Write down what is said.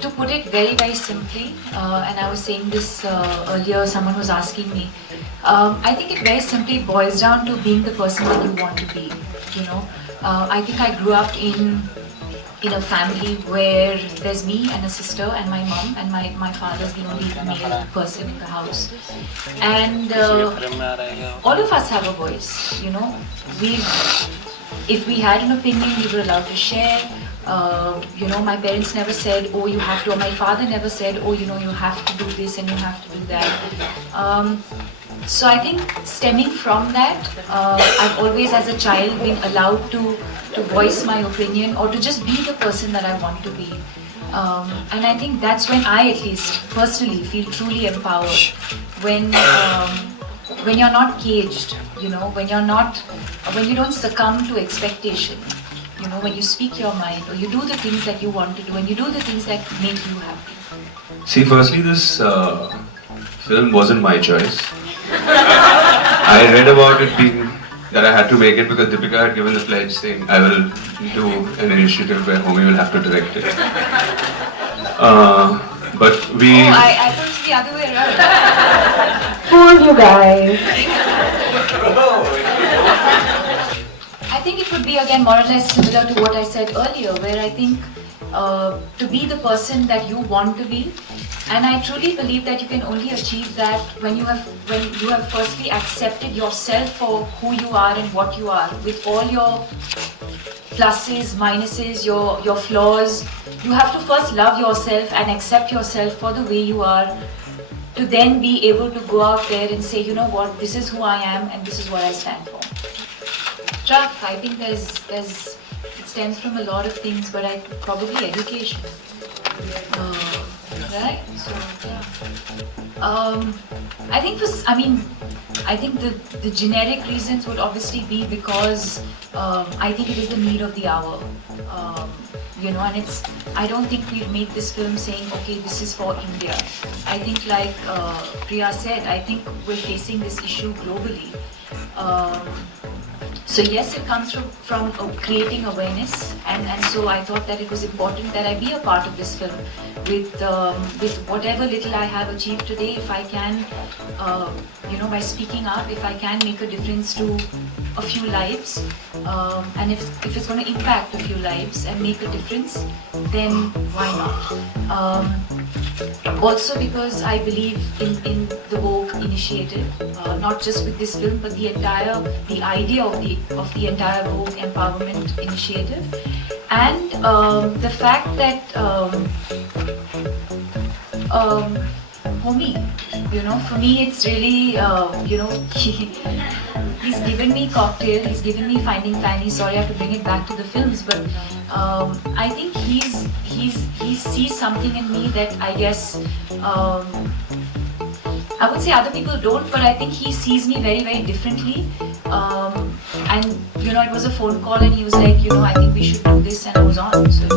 to put it very, very simply, and I was saying this earlier, someone was asking me, I think it very simply boils down to being the person that you want to be, you know. I think I grew up in a family where there's me and a sister and my mom, and my father's the only male person in the house. And all of us have a voice, you know. If we had an opinion, we were allowed to share. You know, my parents never said, oh, you have to, or my father never said, oh, you know, you have to do this and you have to do that. So I think stemming from that, I've always as a child been allowed to voice my opinion or to just be the person that I want to be. And I think that's when I at least personally feel truly empowered. When you're not caged, you know, when you don't succumb to expectation, you know, when you speak your mind or you do the things that you want to do and you do the things that make you happy. See, firstly, this film wasn't my choice. I read about it being that I had to make it because Deepika had given the pledge saying I will do an initiative where Homi will have to direct it. But we... Oh, I thought it was the other way around. Fool you guys. I think it would be again more or less similar to what I said earlier, where I think to be the person that you want to be, and I truly believe that you can only achieve that when you have firstly accepted yourself for who you are and what you are, with all your pluses, minuses, your flaws. You have to first love yourself and accept yourself for the way you are, to then be able to go out there and say, you know what, this is who I am and this is what I stand for. Tough. I think it stems from a lot of things, but probably education. Right? So, yeah. I think the generic reasons would obviously be because I think it is the need of the hour. You know, and I don't think we've made this film saying, okay, this is for India. I think like Priya said, I think we're facing this issue globally. So yes, it comes from creating awareness, and so I thought that it was important that I be a part of this film with whatever little I have achieved today. If I can, you know, by speaking up, if I can make a difference to a few lives, and if it's going to impact a few lives and make a difference, then why not? Also because I believe in the Vogue initiative, not just with this film, but the idea of the entire Vogue empowerment initiative, and the fact that Homi, you know, for me it's really, you know, he's given me Cocktail, he's given me Finding Fanny. Sorry, I have to bring it back to the films, but I think he sees something in me that I guess I would say other people don't, but I think he sees me very, very differently. And you know, it was a phone call, and he was like, you know, I think we should do this, and I was on. So